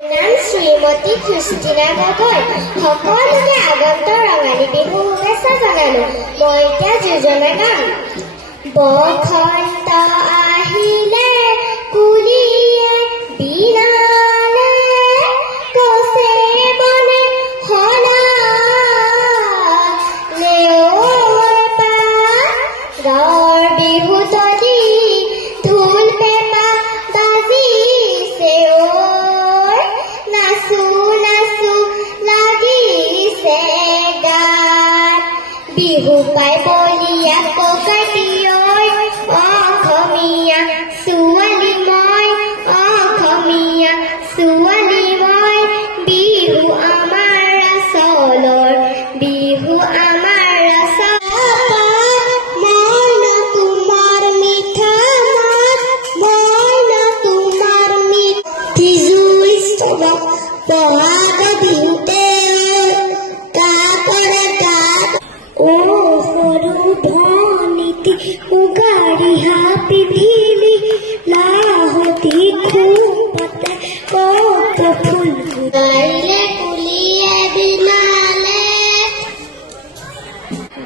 নাম শ্ৰীমতী ক্ৰিষ্টিনা গগৈ। সকলোকে আগন্তুক ৰঙালী বিহু শুভেচ্ছা জনালো। মই এতিয়া যোজনা গাম। বসন্ত আহিলে কুলিয়ে বিনালে কছে বনে সলালে গাঁৱৰ বিহু তলি ঢোল পেঁপা বাজিছে নাচো নাচো লাগিছে গাত বিহু পাই বলিয়া ককাটিয়ৈ অসমীয়া ছোৱালী মই অসমীয়া ছোৱালী মই বিহু আমাৰ আচলৰ বিহু আমাৰ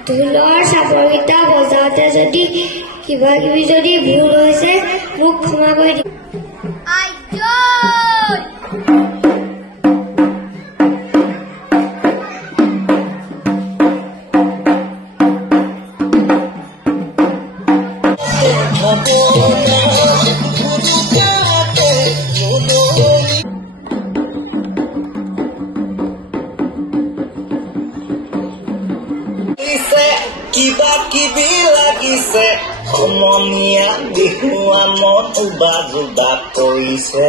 ঢোলৰ চাপৰকেইটা বজাওঁতে যদি কিবা কিবি যদি ভুল হৈছে মোক ক্ষমা কৰি দিব। কিবা কিবি লাগিছে সমনীয়া বিহুৱা মন উবা যোগা কৰিছে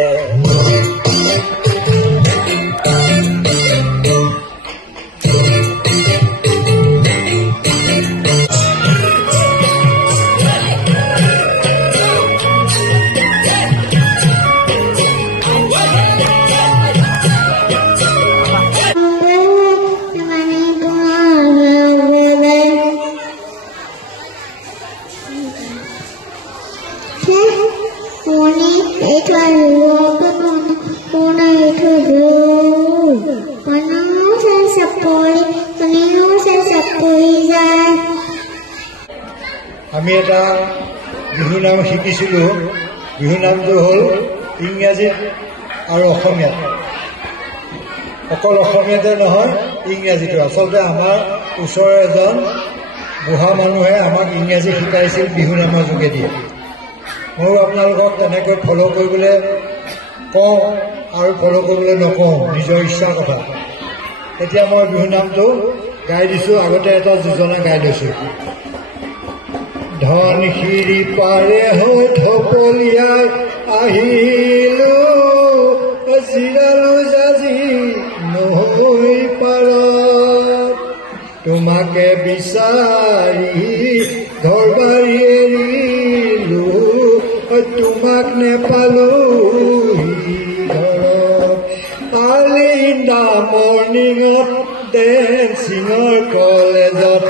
আমি এটা বিহু নাম শিকিছিলোঁ। বিহু নামটো হ'ল ইংৰাজীত আৰু অসমীয়াত। অকল অসমীয়াতে নহয়, ইংৰাজীটো। আচলতে আমাৰ ওচৰৰ এজন বুঢ়া মানুহে আমাক ইংৰাজী শিকাইছিল বিহু নামৰ যোগেদি। ময়ো আপোনালোকক তেনেকৈ ফ'ল' কৰিবলৈ কওঁ আৰু ফ'ল' কৰিবলৈ নকওঁ, নিজৰ ইচ্ছাৰ কথা। এতিয়া মই বিহু নামটো গাই দিছোঁ, আগতে এটা যোজনা গাই লৈছোঁ। ধনশিৰি পাৰে হৈ থপলিয়াই আহিলো জিৰালো জাজি নৈ পাৰত তোমাকে বিচাৰি ঘৰবাৰী এৰিলো তোমাক নেপালো ঘৰত আৰ্লি ইন দা মৰ্ণিঙত ডেন্সিঙৰ কলেজত